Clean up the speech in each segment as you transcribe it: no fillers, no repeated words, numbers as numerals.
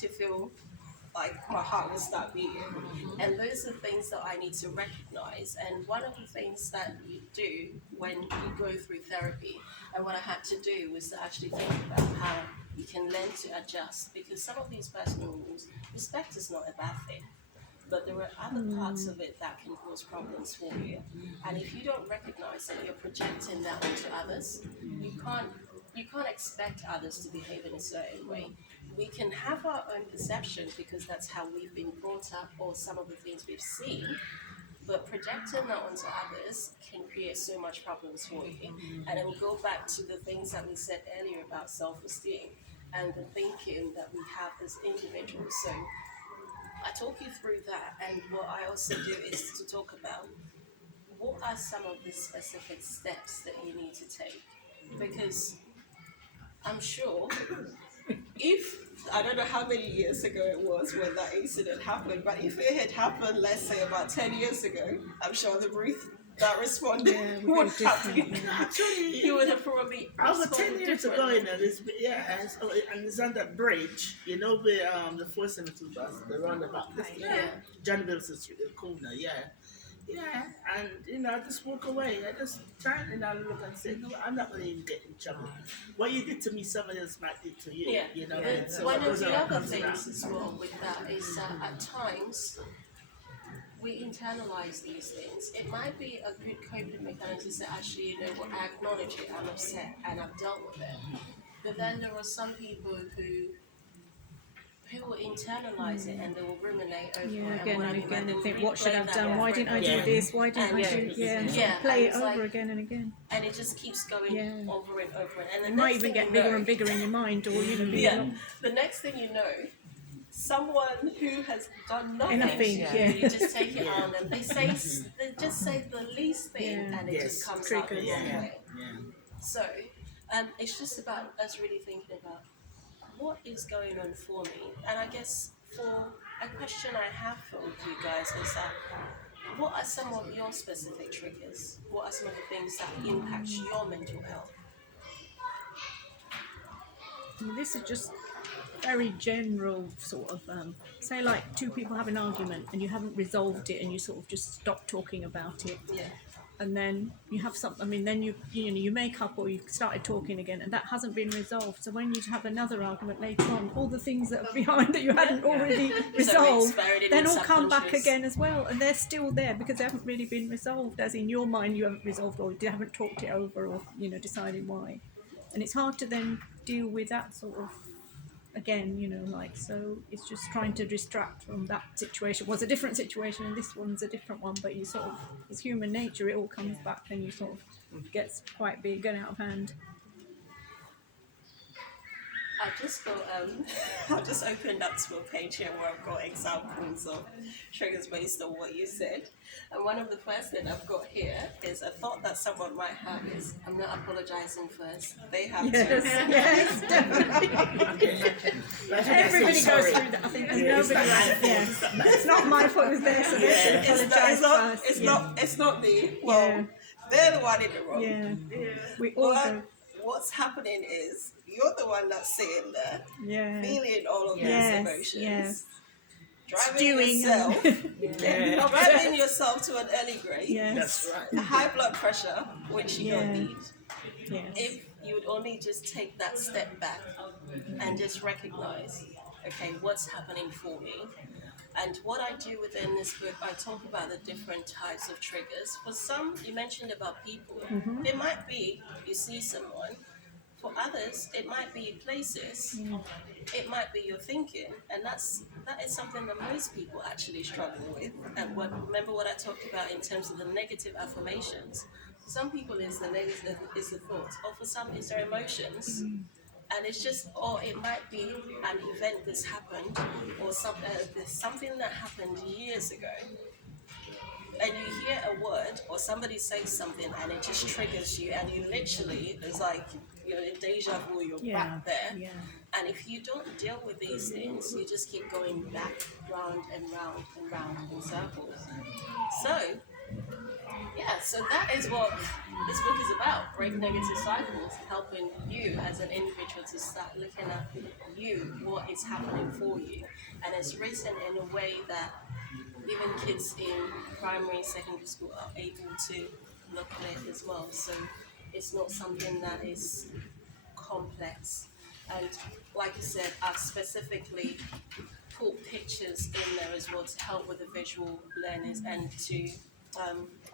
to feel like my heart will start beating. And those are things that I need to recognize. And one of the things that you do when you go through therapy, and what I had to do was to actually think about how you can learn to adjust, because some of these personal rules, respect is not a bad thing. But there are other parts of it that can cause problems for you. And if you don't recognize that you're projecting that onto others, you can't expect others to behave in a certain way. We can have our own perception because that's how we've been brought up or some of the things we've seen, but projecting that onto others can create so much problems for you. And it will go back to the things that we said earlier about self-esteem and the thinking that we have as individuals. So I talk you through that, and what I also do is to talk about what are some of the specific steps that you need to take. Because I'm sure if, I don't know how many years ago it was when that incident happened, but if it had happened, let's say about 10 years ago, I'm sure the Ruth that responded would have been, Actually, you would have probably over 10 years ago, you know, and it's on that bridge, you know, where the 472 bus, the roundabout, John Wilson Street, the corner, yeah, and you know, I just walk away. I just turn and I look and say, no, I'm not going to even get in trouble. What you did to me, somebody else might do to you. Yeah. You know. But one of the other things as well with that is that at times we internalize these things. It might be a good coping mechanism to say, actually, you know what, I acknowledge it, I'm upset, and I've dealt with it. But then there are some people who will internalize it and they will ruminate over it. Again and again, and think, what should I have done? over Why and didn't I over do this? Why didn't I do? Play it over again and again. And it just keeps going over and over. And it might even get bigger and bigger in your mind, or you know. The next thing you know, someone who has done nothing, you just take it on, and they just say the least thing, and it just comes out the wrong way. So, it's just about us really thinking about what is going on for me. And I guess for a question I have for you guys is that, what are some of your specific triggers? What are some of the things that impact your mental health? This is just very general sort of, say like two people have an argument and you haven't resolved it and you sort of just stop talking about it. Yeah. And then you have something, I mean, then you make up or you've started talking again and that hasn't been resolved. So when you have another argument later on, all the things that are behind that you hadn't already resolved, then all come back again as well. And they're still there because they haven't really been resolved, as in your mind you haven't resolved or you haven't talked it over or, you know, decided why. And it's hard to then deal with that sort of, again, you know, like, so it's just trying to distract from that situation. It was a different situation and this one's a different one, but you sort of, it's human nature, it all comes back and you sort of gets quite big, get out of hand. I've just got, I've just opened up to a page here where I've got examples of triggers based on what you said. And one of the first that I've got here is a thought that someone might have is, I'm not apologizing first. They have to. Yes, definitely. Everybody goes through that. I think there's nobody like it's not my fault, it was there, so they should apologize first. It's not me. Well, they're the one in the wrong. Yeah. We all go. What's happening is you're the one that's sitting there, feeling all of these emotions, driving yourself to an early grave, That's right. a high blood pressure, which you don't need. Yes. If you would only just take that step back and just recognize, okay, what's happening for me? And what I do within this book, I talk about the different types of triggers. For some, you mentioned about people. It might be you see someone. For others, it might be places. It might be your thinking. And that is something that most people actually struggle with. And remember what I talked about in terms of the negative affirmations. For some people, it's the negative, is the thoughts. Or for some, it's their emotions. And it's just, or it might be an event that's happened, or something that happened years ago. And you hear a word, or somebody says something, and it just triggers you, and you literally, it's like, you're in deja vu, you're back there. Yeah. And if you don't deal with these things, you just keep going back, round and round and round in circles. So, Yeah, so that is what this book is about: break negative cycles, helping you as an individual to start looking at you, what is happening for you. And it's written in a way that even kids in primary, secondary school are able to look at it as well. So it's not something that is complex. And like I said, I've specifically put pictures in there as well to help with the visual learners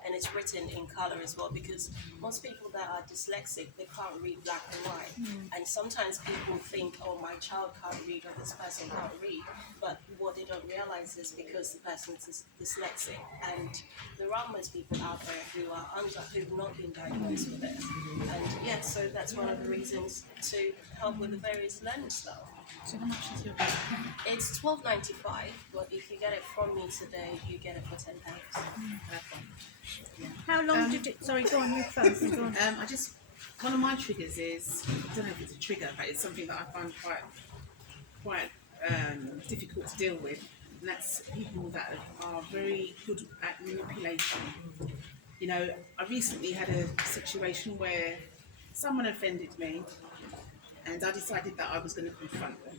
and it's written in color as well, because most people that are dyslexic, they can't read black and white. And sometimes people think, oh, my child can't read or this person can't read, but what they don't realize is because the person is dyslexic, and there are most people out there who've not been diagnosed with it. And yeah, so that's one of the reasons to help with the various learning styles. So how much is your book? It's $12.95, but if you get it from me today, you get it for £10. How long did it? Sorry, go on. You first. Go on. One of my triggers is, I don't know if it's a trigger, but it's something that I find quite difficult to deal with, and that's people that are very good at manipulation. You know, I recently had a situation where someone offended me, and I decided that I was going to confront them.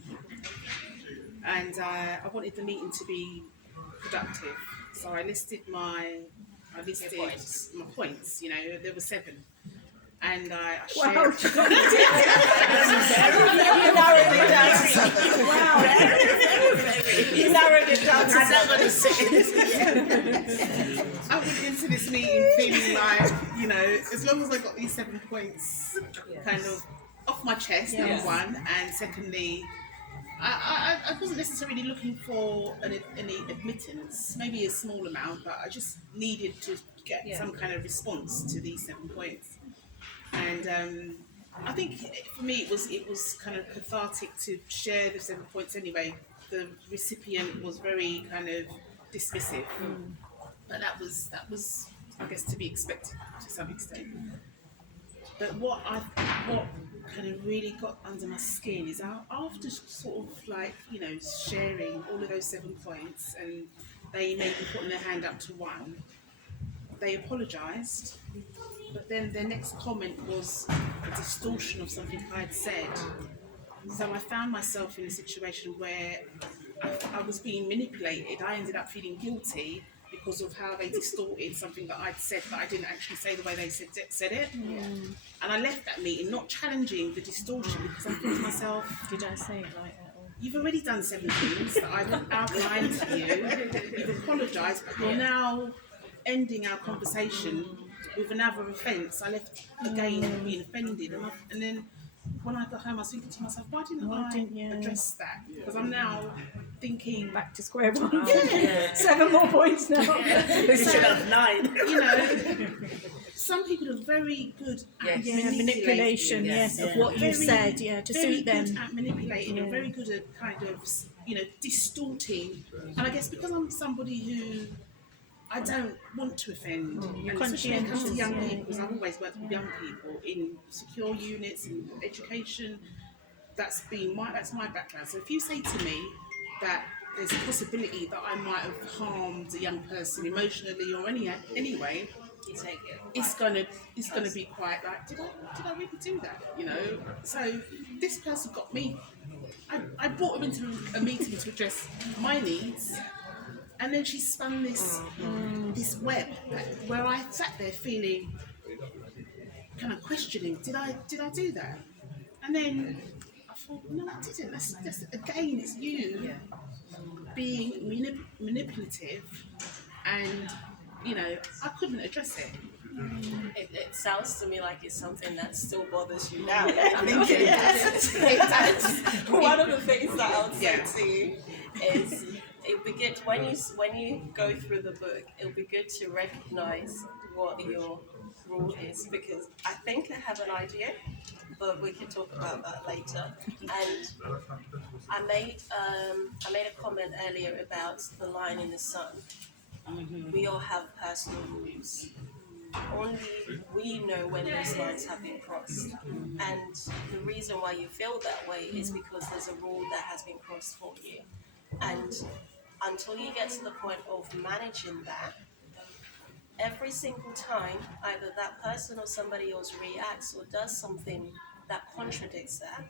And I wanted the meeting to be productive, so I listed my points. You know, there were 7, and I shared. Wow, you narrowed it down to I'm not going to say this. I went into this meeting feeling like, you know, as long as I got these 7 points kind of off my chest, number one, and secondly, I wasn't necessarily looking for any admittance, maybe a small amount, but I just needed to get some kind of response to these 7 points. And I think for me it was kind of cathartic to share the 7 points anyway. The recipient was very kind of dismissive, but that was I guess to be expected to some extent. But what kind of really got under my skin is after sort of like, you know, sharing all of those 7 points, and they maybe putting their hand up to 1, they apologised, but then their next comment was a distortion of something I'd said. So I found myself in a situation where I was being manipulated. I ended up feeling guilty because of how they distorted something that I'd said that I didn't actually say the way they said it. And I left that meeting not challenging the distortion, because I thought to myself, Did I say it like that? you've already done 7 things that I've outlined to you. You've apologised, but you're now ending our conversation with another offence. I left again being offended, and then when I got home, I was thinking to myself, why didn't I address that? Because I'm now thinking Back to square one. Yeah. 7 more points now. You should have 9. You know, some people are very good at manipulation, of what you said, to suit them. Very good at manipulating, and very good at kind of, you know, distorting. And I guess because I'm somebody who I don't want to offend, and especially when it comes to young people, because I've always worked with young people in secure units, in education. That's my background. So if you say to me that there's a possibility that I might have harmed a young person emotionally or anyway, You take it. it's gonna be quite like, did I really do that? You know. So this person got me. I brought her into a meeting to address my needs. And then she spun this web where I sat there feeling kind of questioning, did I do that? And then I thought, no, I didn't. That's again, it's you being manipulative, and you know, I couldn't address it. It sounds to me like it's something that still bothers you now. I think it does. It does. One of the things that I would say Yeah. to you is it'll be good when you go through the book, it'll be good to recognize what your rule is, because I think I have an idea, but we can talk about that later. And I made a comment earlier about the line in the sun. We all have personal rules. Only we know when those lines have been crossed. And the reason why you feel that way is because there's a rule that has been crossed for you. And until you get to the point of managing that, every single time either that person or somebody else reacts or does something that contradicts that,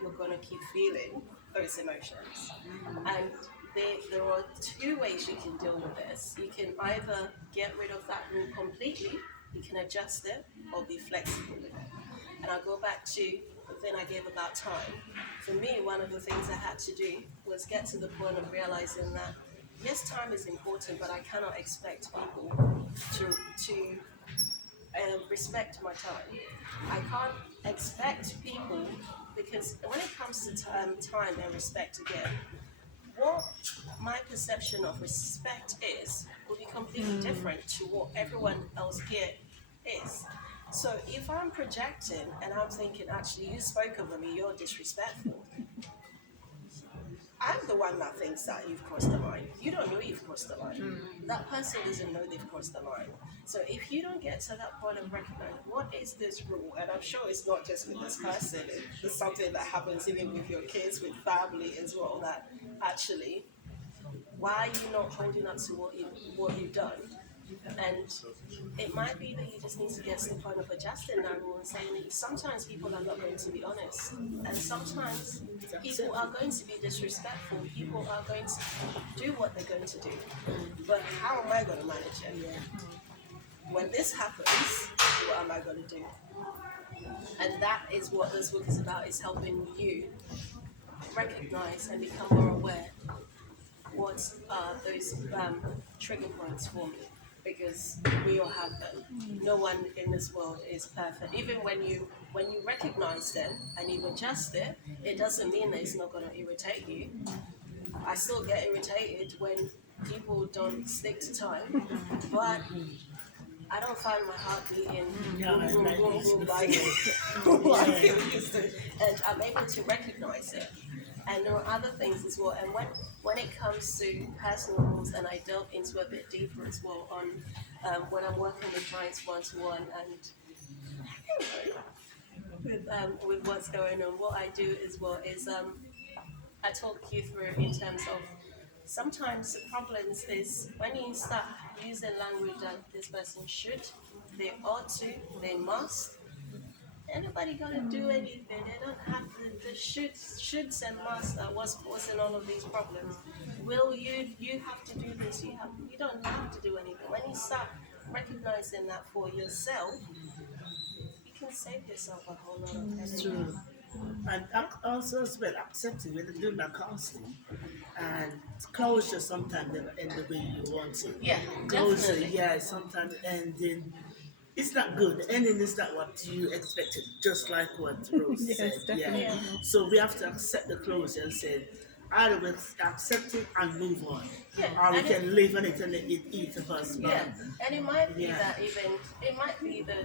you're going to keep feeling those emotions. And there are two ways you can deal with this. You can either get rid of that rule completely, you can adjust it, or be flexible with it. And I'll go back to the thing I gave about time. For me, one of the things I had to do was get to the point of realizing that yes, time is important, but I cannot expect people to respect my time. I can't expect people, because when it comes to time and respect again, what my perception of respect is will be completely different to what everyone else here is. So if I'm projecting and I'm thinking, actually, you spoke over me, you're disrespectful, I'm the one that thinks that you've crossed the line. You don't know you've crossed the line. That person doesn't know they've crossed the line. So if you don't get to that point of recognizing what is this rule, and I'm sure it's not just with this person, it's something that happens even with your kids, with family as well, that actually, why are you not holding up to what you've done? And it might be that you just need to get to the point of adjusting that rule and saying that sometimes people are not going to be honest. And sometimes people are going to be disrespectful. People are going to do what they're going to do. But how am I going to manage it? When this happens, what am I going to do? And that is what this book is about, is helping you recognize and become more aware what are those trigger points for me. Because we all have them. No one in this world is perfect. Even when you recognize them and you adjust it, it doesn't mean that it's not going to irritate you. I still get irritated when people don't stick to time, but I don't find my heart beating like it used to, and I'm able to recognize it. And there are other things as well. And when it comes to personal rules, and I delve into a bit deeper as well on when I'm working with clients one-to-one and with what's going on, what I do as well is I talk you through in terms of sometimes the problems is when you start using language that this person should, they ought to, they must. Anybody gonna do anything? They don't have the shoulds and musts that was causing all of these problems. Will you have to do this? You don't have to do anything. When you start recognizing that for yourself, you can save yourself a whole lot of headache. True. And also as well accepting when you're doing that counseling, and closure sometimes never end the way you want it. Yeah, Closure, definitely. yeah, sometimes ending. It's not good. The ending is not what you expected, just like what Rose Yes, said. definitely. Yeah. So we have to accept the closure and say, either we accept it and move on, Yeah, or we and can live on it and let it eat of us. Yeah, and it might be Yeah. that even it might be that,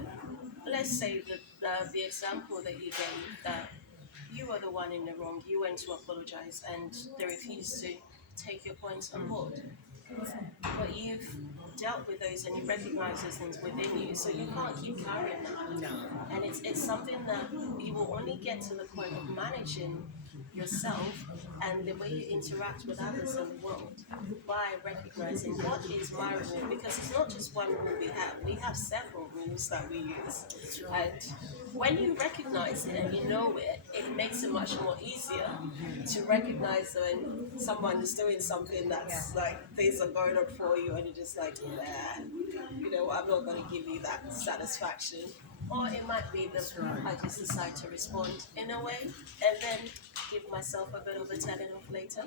let's say that the example that you gave, that you were the one in the wrong, you went to apologize and they refused to take your points on board. But you've dealt with those and you recognize those things within you, so you can't keep carrying that. No. And it's something that you will only get to the point of managing yourself and the way you interact with others in the world by recognizing what is my rule, because it's not just one rule we have several rules that we use. And when you recognize it and you know it, it makes it much more easier to recognize when someone is doing something that's like things are going on for you and you're just like, nah, you know, I'm not going to give you that satisfaction. Or it might be that I just decide to respond in a way and then give myself a bit of a telling off later.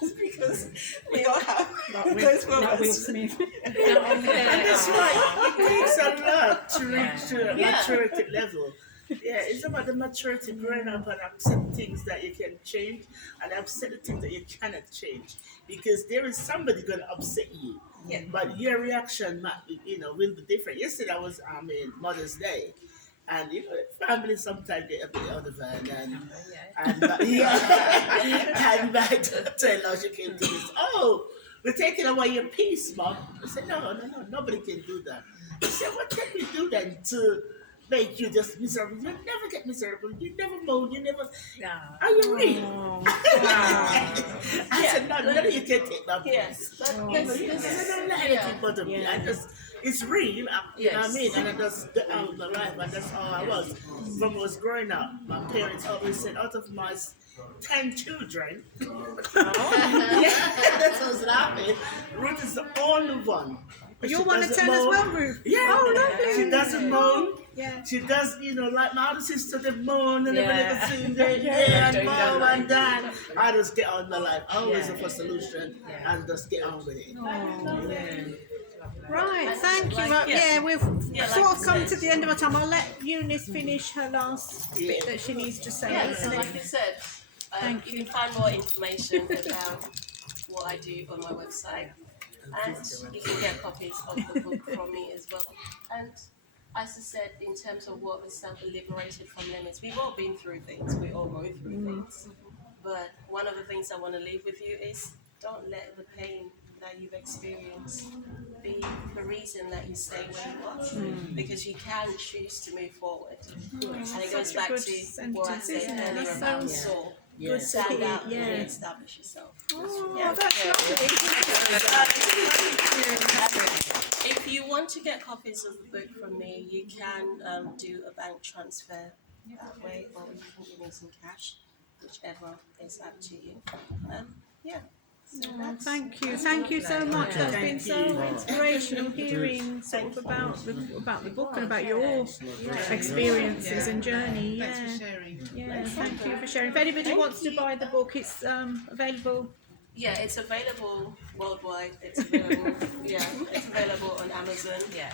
Because we all have those Not Will moments. Smith. And that's why it takes a lot to reach to a Yeah. maturity level. Yeah, it's about the maturity, growing up and accept things that you can change and accept the things that you cannot change. Because there is somebody going to upset you. Yeah. But your reaction might be, will be different. Yesterday was Mother's Day. And family sometimes get a bit out of hand, and my daughter-in-law, she came to me, oh, we're taking away your peace, Mom. I said, no, nobody can do that. I said, what can we do then to make you just miserable? You never get miserable. You never moan. You never. Are you real? I said, no, you can take my peace. Yes, but I don't let anything bother me. I just it's real, you know what I mean? And I just get out of my life, and that's how I was. When I was growing up, my parents always said, out of my 10 children, that's what's laughing. Ruth is the only one. You're She one of doesn't 10 as moan. well, Ruth. Yeah. Oh, lovely. She doesn't moan. Yeah. She does, like my other sister, they moan and Yeah. everything, they and mom and dad. I just get on my life. I always look for solution and just get on with it. Yeah. Right, thank you. We've sort of come to the end of our time. I'll let Eunice finish her last bit that she needs to say. Yeah, so like I said, you can find more information about what I do on my website, and you can get copies of the book from me as well. And as I said, in terms of what is liberated from limits, we've all been through things, we all go through things. But one of the things I want to leave with you is don't let the pain that you've experienced be the reason that you stay where you are, because you can choose to move forward. And it goes back to what I said earlier about soul. Yeah. Stand out and establish yourself. That's lovely. If you want to get copies of the book from me, you can do a bank transfer that way, or you can give me some cash, whichever is up to you. Thank you so much. That's been so inspirational hearing sort of about the book and about your experiences and journey. Thanks for sharing. Thank you for sharing. If anybody wants to buy the book, it's available. Yeah, it's available worldwide. It's available. It's available on Amazon. Yeah.